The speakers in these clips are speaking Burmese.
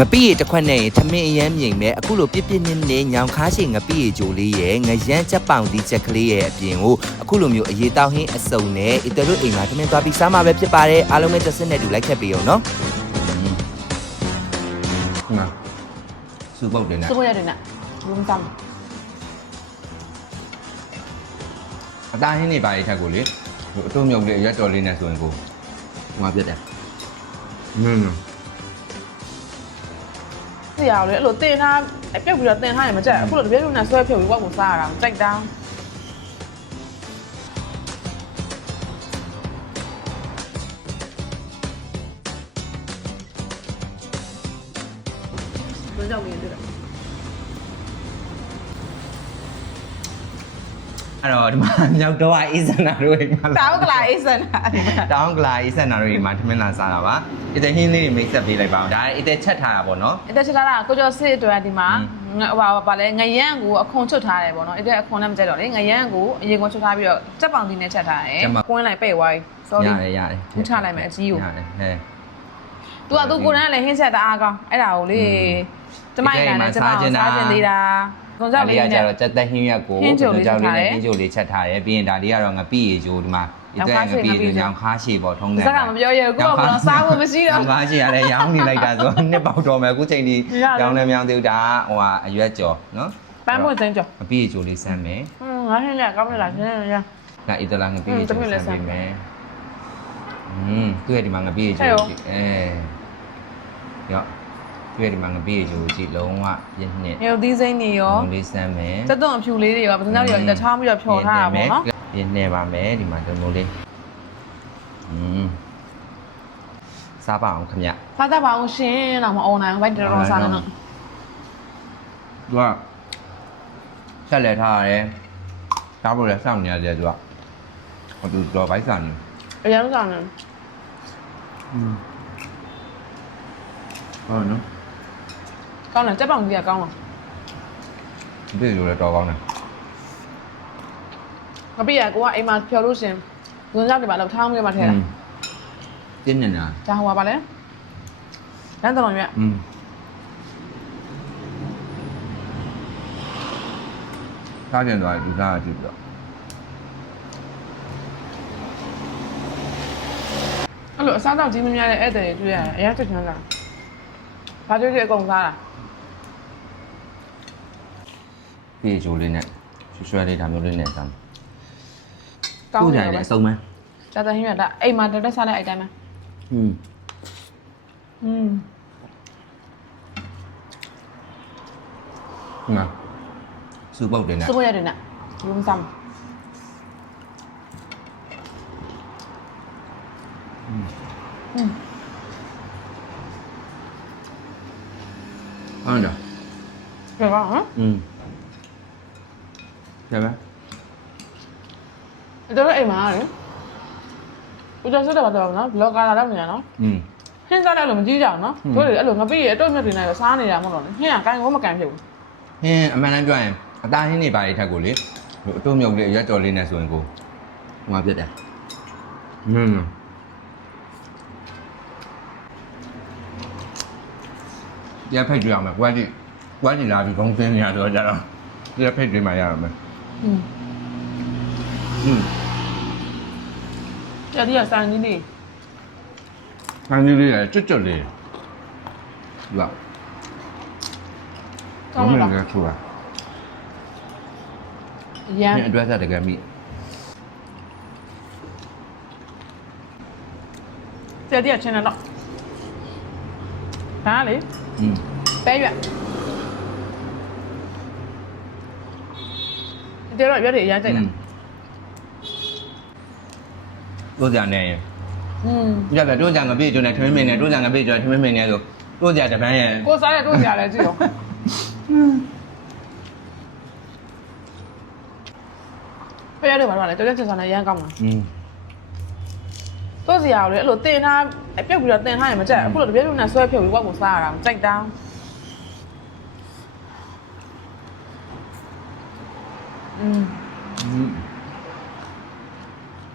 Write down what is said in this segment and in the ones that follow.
ငပိရီတစ်ခွက်နဲ့ရင်ထမင်းအရမ်းမြိန်မဲ့အခုလိုပြစ်ပြစ်နင်းနင်းညောင်ခါရှိငပိရီဂျိုလေးရဲ့ငရမ်းချက်ပေါင်ဒီချက်ကလေးရဲ့အပြင်ကိုအခုလိုမျိုးအရေးတောင်းဟင်းအစုံနဲ့အီတလို့အိမ်မှာထမင်းသွားပြီးစားမှာပဲဖြစ်ပါတယ်အားလုံးပဲတစ်စက်နဲ့တူလိုက်ခက်ပေးအောင်နော်ငါစူပုတ်တယ်နဲ့စပွဲရတယ်နဲ့ဘုံဆောင်အသားဟင်းနေပါရဲ့ထက်ကိုလေဟိုအတုံးမြုပ်လေးအရက်တော်လေးနဲ့ဆိုရင်ကိုငါပြတ်တယ်อืม သိရအောင်လေအဲ့လိုတင်ထားအပြုတ်ပြီးတော့တင်ထားရင်မကြက်အခုလိုတပြည့်ပြည့်နဲ့ဆွဲဖြုတ်ပြီးကောက်ကိုစားရတာကြိုက်တောင်းဘယ်ကြောင့်မြင်တွေ့တာ အဲ့တော့ဒီမှာမြောက်တော့အေးစန္နာတို့အိမ်မှာလာ တောင်းကလာအေးစန်တာဒီမှာ တောင်းကလာအေးစန္နာတို့အိမ်မှာထမင်းလာစားတာပါအတဲ့ဟင်းလေးတွေမိတ်ဆက်ပေးလိုက်ပါအောင်ဒါအတဲ့ချက်ထားတာပေါ့နော် အဲ့တက်ချလာတာကိုကျော်စစ်အတွက်ဒီမှာငါဟိုပါလဲငရမ်းကိုအခွန်ချွတ်ထားတယ်ပေါ့နော်အဲ့တဲ့အခွန်လည်းမကြက်တော့လေငရမ်းကိုအရင်ခွန်ချွတ်ထားပြီးတော့စက်ပောင်သီးနဲ့ချက်ထားတယ်ကွင်းလိုက်ပဲ့ဝိုင်း sorry ရတယ်ရတယ် ထူးချလိုက်မယ်အကြီးကို ရတယ်ဟဲ့ तू อ่ะ तू ကိုယ်တိုင်ကလည်းဟင်းချက်တအားကောင်းအဲ့ဒါကိုလေကျမအိမ်ကလည်းကျမကိုစားကျင်သေးတာ ကွန်ကြောက်လေးကနဲ့ကြတော့ကြက်သက်ဟင်းရက်ကိုဟင်းချိုလေးချက်ထားတယ်ဟင်းချိုလေးချက်ထားတယ်ပြီးရင်ဒါလေးကတော့ငပိရေချိုဒီမှာညောင်ခါရှည်ငပိရေငပိရေချိုညောင်ခါရှည်ပေါ့ထုံးတယ်စကားမပြောရဘူးကိုကကတော့စားဖို့မရှိတော့ညောင်ခါရှည်ရတယ်ရောင်းနေလိုက်တာဆိုနှစ်ပေါက်တော်မယ်အခုချိန်ဒီရတယ်ရောင်းလည်းမရောင်းသေးဘူးဒါကဟိုဟာအရွက်ကြော်နော်ပန်းမွေးသိန်းကျော်ငပိရေချိုလေးစမ်းမယ်ဟွန်းငါဟင်းလည်းကောင်းနေလားရှင်းနေရဒါအီတလာငပိရေချိုဟွန်းတမင်လည်းစမ်းစမ်းပေးမယ်อืมသူ့ရဲ့ဒီမှာငပိရေဟဲ့ချိုရောကြည့်အဲရော သူ့ရဲ့ဒီမှာငပိရေချိုကြည့်လုံးဝပြင်းနှစ်နေသီးစိမ့်နေရောလုံးလေးစမ်းမယ်တက်တော့အဖြူလေးတွေရောပထမတွေရောတထားပြီးတော့ဖြော်ထားတာပေါ့နော်ပြင်းနေပါမယ်ဒီမှာဒီလိုလေးอืมစားပါအောင်ခင်ဗျစားတတ်ပါအောင်ရှင်တော့မအောင်နိုင်ဘူးဘိုက်တော်တော်စားနေတော့သူကဆက်လက်ထားရတယ်စားဖို့လည်းစောင့်နေရတယ်သူကဟိုသူတော့ဘိုက်စားနေအရင်စားနေဟုတ်နော် ကောင်းတယ်စက်ပောင်ကြီးကကောင်းတယ်ဒီလိုလည်းတော်ကောင်းတယ်ငပိရကိုကအိမ်မှာဖြော်လို့ရှင်ကွန်ကြောက်တွေပါလောက်ထားမှမထဲတာတင်းနေတာဒါဟိုပါလဲလမ်းတော်ရွက်อืมစားကြင်သွားဒီစားကြည့်ပြီးတော့အဲ့လိုအစားတောက်ကြီးမများတဲ့ဧည့်သည်တွေတွေ့ရတယ်အရင်ချက်ချမ်းသာဘာတွေ့တွေ့အကုန်စားတာ ပြေချိုလေးနဲ့ရွှဲရွှဲလေးဒါမျိုးလေးနဲ့စား ကောင်း ကြ တယ် တယ် ပဲ အစုံပဲ ကြာတဟင်းရတာအိမ်မှာတက်တက်စားလိုက်အိုက်တိုင်းပဲ อืม อืม ငါစူပုတ်တယ်နဲ့ စပွဲရတယ်နဲ့ဘုံဆောင် ဟုတ်တယ် ကြပါဟမ် อืม ကြပါ အဲ့တော့အိမ်မှာလေဦးကျော်စစ်တယ်ပါတော့နော်ဘလော့ကာလာတော့နေရနော် อืม ဟင်းစားတယ်လို့မကြည့်ကြအောင်နော်တို့လေအဲ့လိုငပိရအတုတ်မြတ်တွေနဲ့စားနေတာမဟုတ်တော့လေဟင်းကကိုင်းကိုမကန်ဖြစ်ဘူး ဟင်းအမှန်တမ်းပြောရင်အသားဟင်းနေပါတဲ့ထက်ကိုလေဟိုအတုံးမြုပ်လေးအရက်တော်လေးနဲ့ဆိုရင်ကိုဟိုမှာပြတ်တယ်อืมရဖိတ်ကြည့်အောင်မယ်ကွာကြည့်ကွာကြည့်လာပြီးဘုံသင်းနေရတော့ကြတော့ရဖိတ်ကြည့်မှရအောင်မယ် อืม อืม ကြတိရစာကြီးလေး ဆန်းကြီးလေးရကျွတ်ကျွတ်လေးဒီက ကောင်းလား ကဆူပါ ရမ်း ဒီအတွက်ဆက်တကယ်မိ ကြတိရချင်းတော့ဒါလေ อืม ပဲရွက် ဒီတော့ရွက်တွေအရင်ကြိုက်လား တို့ကြနေရင် อืม ကြတယ်တို့ကြငပြေကျွန်းနဲ့ထမင်းမင်းနဲ့တို့ကြငပြေကျွန်းထမင်းမင်းနဲ့ဆိုတို့ကြတပန်းရဲ့ ကိုစားရတို့ကြလဲကြည့်တော့ဖရဲတွေဘာလို့လဲတော်တော်ချက်စားနေရမ်းကောင်းလား อืม တို့စီရအောင်လေအဲ့လိုတင်ထားအပြုတ်ပြီးတော့တင်ထားရင်မကြက်အခုလိုတပြည့်ပြည့်နဲ့ဆွဲဖြုတ်ပြီးကောက်ကိုစားရတာကြိုက်တော อืม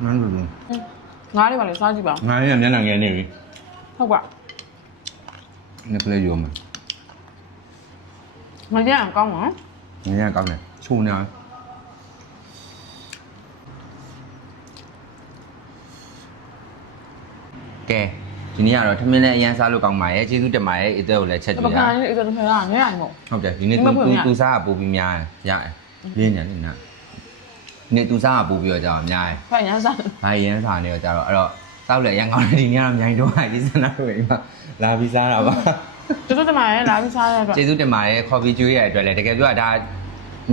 နန်းလို့ငါးလေးပါလေစားကြည့်ပါငါရမျက်နှာငယ်နေပြီဟုတ်ပါနည်းပလေးရောမှာမကြအောင်ကောင်းပါငယ်ရကောင်းတယ်ချုံနေကဲဒီနေ့ကတော့ထမင်းနဲ့အရန်စားလို့ကောင်းပါရဲ့ကျေးဇူးတင်ပါရဲ့အစ်တဲ့ကိုလည်းချက်ကြည့်ရပအောင်ကံလေးအဲ့ဒါမှမဟုတ်လားငယ်ရမို့ဟုတ်တယ်ဒီနေ့သူသူစားပို့ပြီးများရတယ် လင်းညာလင်းနာဒီနေ့သူစားကပို့ပြီးတော့ကြာအများရဖယ်ရမ်းစားဘာရမ်းစားနေတော့ကြာတော့အဲ့တော့တောက်လည်းအရန်ကောင်းတယ်ဒီနေ့ကတော့မြိုင်တော့ရေးစနာတို့အိမ်မှာလာပြီးစားတာပါတူတူတမရဲ့လာပြီးစားရတဲ့အတွက်ကျေးဇူးတင်ပါတယ်ခေါ်ပြီးကျွေးရတဲ့အတွက်လည်းတကယ်ပြောတာဒါ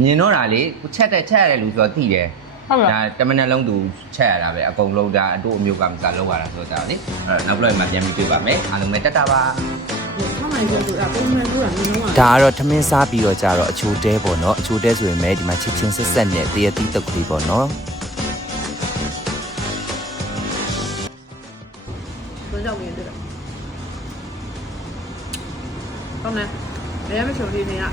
မြင်တော့တာလေချက်တဲ့ချက်ရတဲ့လူဆိုတော့သိတယ်ဟုတ်လားဒါတမနဲ့လုံးသူချက်ရတာပဲအကုန်လုံးဒါအတို့အမျိုးကမစားလောက်ရတာဆိုတော့ဒါလေအဲ့တော့နောက်ပြီးတော့မှပြန်ပြီးတွေ့ပါမယ်အားလုံးပဲတက်တာပါ ဆမ်းနိုင်ကြလို့အဲ့ပုံမှန်လို့တာမျိုးလုံးဒါကတော့ထမင်းစားပြီးတော့ကြတော့အချိုတဲပေါ့နော်အချိုတဲဆိုရင်လည်းဒီမှာချစ်ချင်းဆက်ဆက်နဲ့တရတိတုတ်ကလေးပေါ့နော်ဘယ်ကြောင့်မြင်တယ်ကောင်းတယ်ဘယ်မှမချိုသေးနေရ